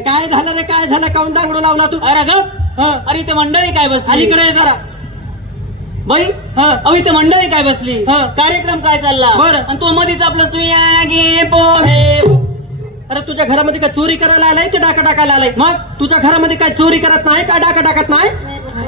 काय झालं रे, काय झालं? काऊन दांगडू लावला तू? अरे गप. अरे ते मंडळी काय बसली? अलीकडे जरा बाई. अहो इथे मंडळी काय बसली? कार्यक्रम काय चालला? बरं. आणि तो मध्येच आपलं सुया गे पो. अरे तुझ्या घरामध्ये काय चोरी करायला आलाय की डाका टाकायला आलाय? मग तुझ्या घरामध्ये काय चोरी करत नाही का डाका टाकत नाही?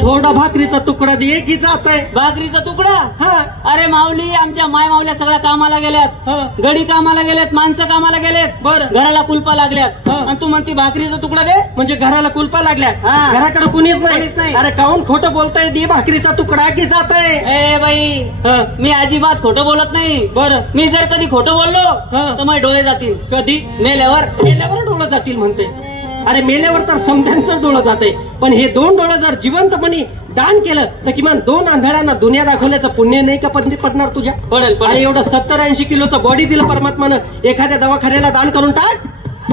थोडा भाकरीचा तुकडा दे की जात आहे. भाकरीचा तुकडा? हा. अरे माऊली, आमच्या माय माऊल्या सगळ्या कामाला गेल्यात. गडी कामाला गेलेत, माणसं कामाला गेलेत. बरं. घराला कुलपा लागल्यात आणि तू म्हणती भाकरीचा तुकडा दे? म्हणजे घराला कुलपा लागल्या? घराकडे कुणीच नाही. अरे काऊन खोटं बोलताय? दे भाकरीचा तुकडा की जात आहे? ए बाई, मी अजिबात खोटं बोलत नाही. बरं. मी जर कधी खोटं बोललो तर माझे डोळे जातील. कधी? मेल्यावर. मेल्यावर डोळं जातील म्हणते? अरे मेल्यावर तर समध्यांचं डोळं जाते, पण हे दोन डोळं जर जिवंतपणी दान केलं तर किमान 2 आंधळ्यांना दुनिया दाखवल्याचं पुण्य नाही का पडणार तुझ्या? पडेल. अरे एवढं 70-80 किलोचं बॉडी दिलं परमात्मानं, एखाद्या दवाखान्याला दान करून टाक,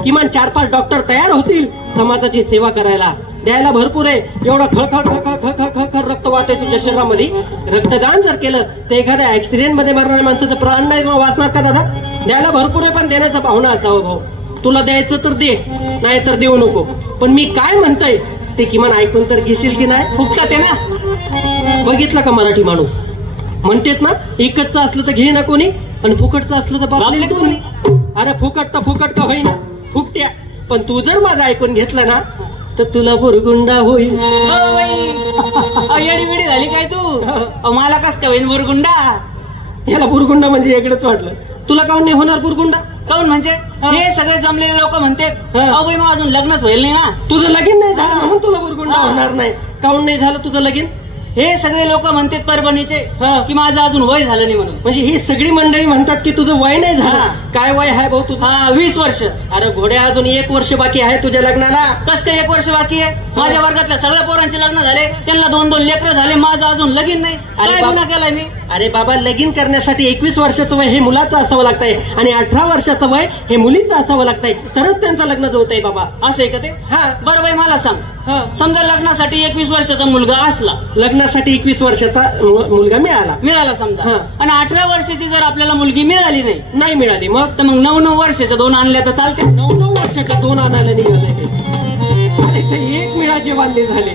किमान 4-5 डॉक्टर तयार होतील समाजाची सेवा करायला. द्यायला भरपूर आहे. एवढं खळखळ रक्त वाहतंय तुझ्या शरीरामध्ये. रक्तदान जर केलं तर एखाद्या ऍक्सिडेंट मध्ये मरणाऱ्या माणसाचं प्राण नाही वाचणार का दादा? द्यायला भरपूर आहे, पण देण्याचा भावना असावं भाऊ. तुला द्यायचं तर दे, नाही तर देऊ नको. पण मी काय म्हणतोय ते किमान ऐकून तर घेशील की नाही? फुकटात आहे ना. बघितलं का मराठी माणूस म्हणतेत ना, एकच असलं तर घे ना कोणी, आणि फुकटचं असलं तर बापले कोणी. अरे फुकट तर फुकट का होईना, फुकट्या. पण तू जर माझं ऐकून घेतलं ना तर तुला बुरगुंडा होईल. येडी बिडी झाली काय तू? मला कस काय होईल बुरगुंडा? याला बुरगुंडा म्हणजे वेगळंच वाटलं. तुला काऊन नाही होणार बुरगुंडा? काऊन म्हणजे? हे सगळे जमलेले लोक म्हणतात अहो बाई मग अजून लग्नच होईल नाही ना. तुझं लगीन नाही झालं म्हणून तुला बुरगुंडा होणार नाही. काऊन नाही झालं तुझं लगीन? हे सगळे लोक म्हणतात परभणीचे की माझं अजून वय झालं नाही म्हणून. म्हणजे ही सगळी मंडळी म्हणतात की तुझं वय नाही झालं. काय वय आहे भाऊ तुझं? 20 वर्ष. अरे घोड्या, अजून 1 वर्ष बाकी आहे तुझ्या लग्नाला. कस काय 1 वर्ष बाकी आहे? माझ्या वर्गातल्या सगळ्या पोरांचे लग्न झाले, त्यांना 2-2 लेकरं झाले, माझं अजून लगीन नाही. काय गुन्हा केलाय मी? अरे बाबा, लगीन करण्यासाठी 21 वर्षाचं वय हे मुलाचं असावं लागतंय आणि 18 वर्षाचं वय हे मुलीचं असावं लागतंय, तरच त्यांचं लग्न जुळतंय बाबा. असं आहे का ते? बरं बाई मला सांग, समजा लग्नासाठी 21 वर्षाचा मुलगा असला, लग्नासाठी 21 वर्षाचा मुलगा मिळाला समजा, आणि 18 वर्षाची जर आपल्याला मुलगी मिळाली नाही मिळाली, मग तर मग 9-9 वर्षाच्या 2 आणल्या तर चालते? 9-9 वर्षाच्या 2 आणायला निघाले. अरे ते 1 मिळाचे वांदे झाले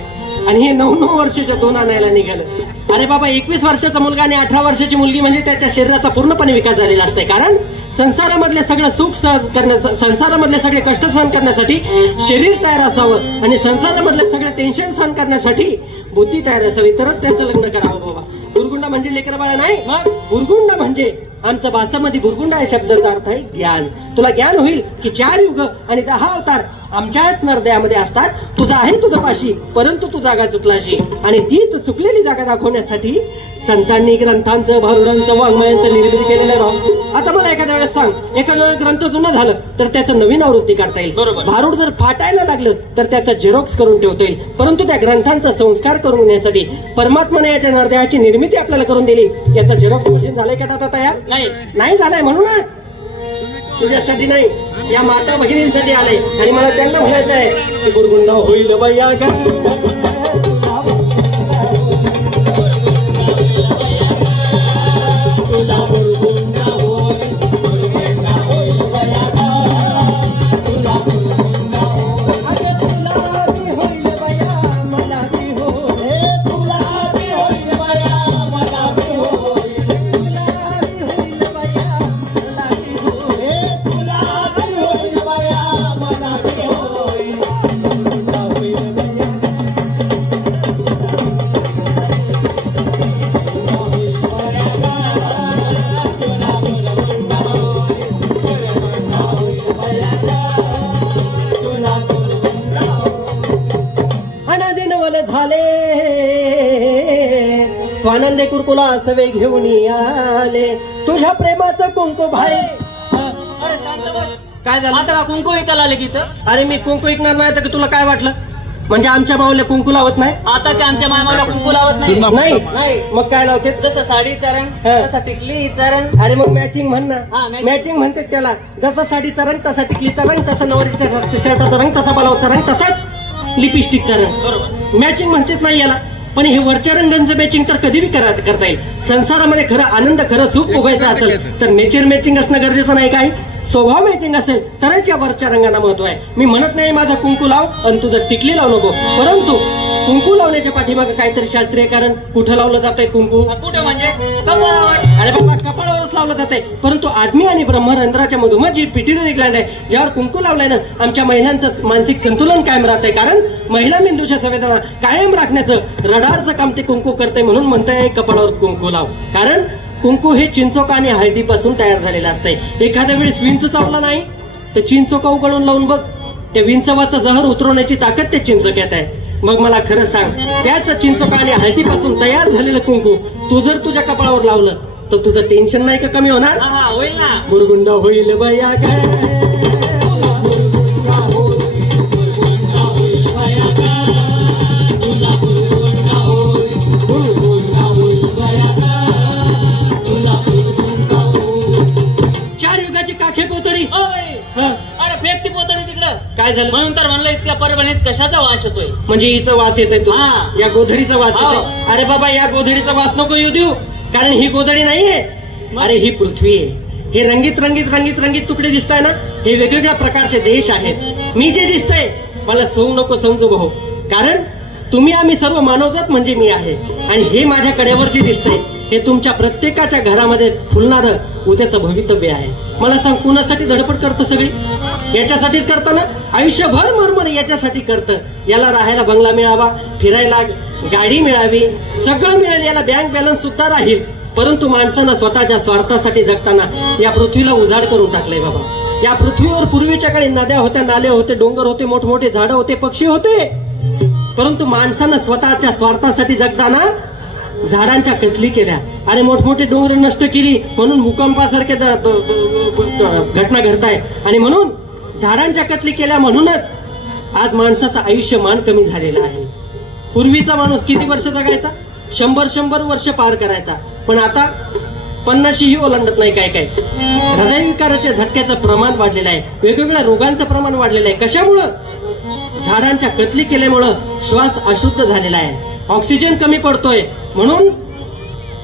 आणि हे 9-9 वर्षाच्या 2 आणायला निघाले. अरे बाबा, 21 वर्षाचा मुलगा आणि 18 वर्षाची मुलगी म्हणजे त्याच्या शरीराचा पूर्णपणे विकास झालेला असते. कारण संसारामधले सगळं सुख सहन करण्यासाठी, संसारामधले सगळे कष्ट सहन करण्यासाठी शरीर तयार असावं आणि संसारामधले सगळे टेन्शन सहन करण्यासाठी बुद्धी तयार असावी, तरच त्यांचं लग्न करावं बाबा. बुरगुंडा म्हणजे लेकर बाळा नाही, मग बुरगुंडा म्हणजे आमच्या भाषामध्ये बुरगुंडा या शब्दाचा अर्थ आहे ज्ञान. तुला ज्ञान होईल की 4 युग आणि 10 अवतार आमच्याच नरदयामध्ये असतात. तुझा आहे तुझं पाशी, परंतु तू जागा चुकलाशी, आणि तीच चुकलेली जागा दाखवण्यासाठी संतांनी ग्रंथांचं, भारुडांचं, वाङ्मयांचं निर्मिती केलेलं आहे. आता मला एखाद्या वेळेस सांग, एखाद्या वेळेस ग्रंथ जुनं झालं तर त्याचं नवीन आवृत्ती करता येईल. भारूड जर फाटायला लागलं तर त्याचं झेरॉक्स करून ठेवता येईल. परंतु त्या ग्रंथांचा संस्कार करून घेण्यासाठी परमात्माने याच्या नरदयाची निर्मिती आपल्याला करून दिली. याचा झेरॉक्स मशीन झालंय का आता तयार? नाही झालाय. म्हणूनच तुझ्यासाठी नाही, या माता भगिनींसाठी आलंय आणि मला त्यांना म्हणायचं आहे की बुरगुंडा होईल बया स्वानंदे कुरकुला सवे घेऊन आले तुझ्या प्रेमाचं कुंकू भाई. अरे शांत बस. काय झालं? आता कुंकू विकायला आले की? अरे मी कुंकू विकणार नाही तर तुला काय वाटलं? म्हणजे आमच्या भाऊला कुंकू लावत नाही? आताच्या आमच्या मामाला कुंकू लावत नाही. नाही मग काय लावते? जसं साडीचा रंग हा. तसा टिकलीचा रंग. अरे मग मॅचिंग म्हण हा, ना. matching. मॅचिंग म्हणते त्याला. जसा साडीचा रंग तसा टिकलीचा रंग, तसा नवरीच्या शर्टाचा रंग, तसा ब्लाऊजचा रंग, तसाच लिपस्टिकचा रंग. बरोबर. मॅचिंग म्हणतेच नाही याला. पण हे वरच्या रंगांचं मॅचिंग तर कधी बी करता येईल. संसारामध्ये खरं आनंद, खरं सुख भोगायचं असेल तर नेचर मॅचिंग असणं गरजेचं नाही काय? स्वभाव मॅचिंग असेल तरच या वरच्या रंगांना महत्व आहे. मी म्हणत नाही माझा कुंकू लाव आणि तुझं टिकली लावू नको, परंतु कुंकू लावण्याच्या पाठीमागे काहीतरी शास्त्रीय कारण. कुठं लावलं जातंय कुंकू? कुठं म्हणजे कपाळावर. अरे बाबा कपाळावरच लावलं जातंय. परंतु आदमी आणि ब्रह्मरंध्राच्या मधोमध जी पिट्युटरी ग्लँड आहे ज्यावर कुंकू लावलाय ना, आमच्या महिलांचं मानसिक संतुलन कायम राहतंय. कारण महिला मेंदूच्या संवेदना कायम राखण्याचं रडारचं काम ते कुंकू करतंय. म्हणून म्हणताय कपाळावर कुंकू लाव. कारण कुंकू हे चिंचोका आणि हळदीपासून तयार झालेलं असतंय. एखाद्या वेळेस विंच चावला नाही तर चिंचोका उघडून लावून बघ, त्या विंचवाचं जहर उतरवण्याची ताकद त्या चिंचोक्यात आहे. मग मला खरं सांग, त्याच चिंचोका आणि हळदीपासून तयार झालेलं कुंकू तू जर तुझ्या कपाळावर लावलं तर तुझं टेन्शन नाही का कमी होणार? हा होईल ना. मुरगुंडा होईल बया ग. चार युगाची काखे पोतडी. अरे फेक ती पोतडी तिकडं. काय झालं? म्हणून तर म्हणलं इतक्या परभणीत कशाचा वास येतोय? म्हणजे हिचा वास येतोय तू? हा. या गोधडीचा वास हो. येतोय? अरे बाबा या गोधडीचा वास नको येऊ देऊ, कारण ही गोधडी नाहीये. अरे ही पृथ्वी आहे. हे रंगीत रंगीत रंगीत रंगीत तुकडे दिसताय ना, हे वेगवेगळ्या प्रकारचे देश आहेत. मी जे दिसतंय मला सोंग नको समजू भाऊ, कारण तुम्ही आम्ही सर्व मानवजात म्हणजे मी आहे. आणि हे माझ्या कड्यावर जे दिसतंय हे तुमच्या प्रत्येकाच्या घरामध्ये फुलणारं उद्याचं भवितव्य आहे. मला सांग, कुणासाठी धडपड करतं? सगळी याच्यासाठीच करतं ना. आयुष्यभर मरमर याच्यासाठी करतं. याला राहायला बंगला मिळावा, फिरायला गाडी मिळावी, सगळं मिळेल, याला बँक बॅलन्स सुद्धा राहील. परंतु माणसानं स्वतःच्या स्वार्थासाठी जगताना या पृथ्वीला उजाड करून टाकलंय बाबा. या पृथ्वीवर पूर्वीच्या काळी नद्या होत्या, नाले होते, डोंगर होते, मोठमोठे झाडं होते, पक्षी होते. परंतु माणसानं स्वतःच्या स्वार्थासाठी जगताना झाडांच्या कत्ली केल्या आणि मोठमोठे डोंगर नष्ट केली. म्हणून भूकंपासारख्या घटना घडताय. आणि म्हणून झाडांच्या कत्ली केल्या, म्हणूनच आज माणसाचं आयुष्यमान कमी झालेलं आहे. पूर्वीचा माणूस किती वर्ष जगायचा? 100 वर्ष पार करायचा. पण आता 50ही ओलांडत नाही. काय काय हृदयविकाराच्या झटक्याचं प्रमाण वाढलेलं आहे, वेगवेगळ्या रोगांचं प्रमाण वाढलेलं आहे. कशामुळं? झाडांच्या कत्ली केल्यामुळं श्वास अशुद्ध झालेला आहे, ऑक्सिजन कमी पडतोय. म्हणून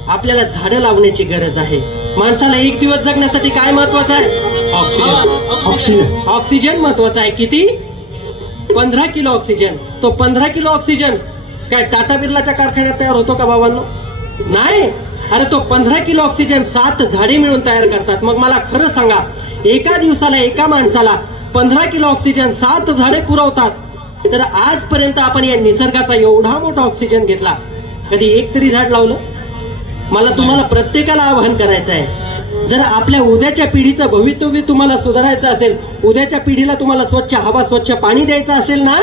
आपल्याला झाडं लावण्याची गरज आहे. माणसाला एक दिवस जगण्यासाठी काय महत्वाचं आहे? ऑक्सिजन. ऑक्सिजन महत्वाचं आहे. किती? 15 किलो ऑक्सिजन. तो 15 किलो ऑक्सिजन काय टाटा बिर्लाच्या कारखान्यात तयार होतो का बाबांनो? नाही. अरे तो 15 किलो ऑक्सिजन 7 झाडे मिळून तयार करतात. मग मला खरं सांगा, एका दिवसाला एका माणसाला 15 किलो ऑक्सिजन 7 झाडे पुरवतात. तर आजपर्यंत आपण या निसर्गाचा एवढा मोठा ऑक्सिजन घेतला, कधी एक तरी झाड लावलं? मला तुम्हाला प्रत्येकाला आवाहन करायचं आहे, जर आपल्या उद्याच्या पिढीचं भवितव्य तुम्हाला सुधारायचं असेल, उद्याच्या पिढीला तुम्हाला स्वच्छ हवा, स्वच्छ पाणी द्यायचं असेल ना,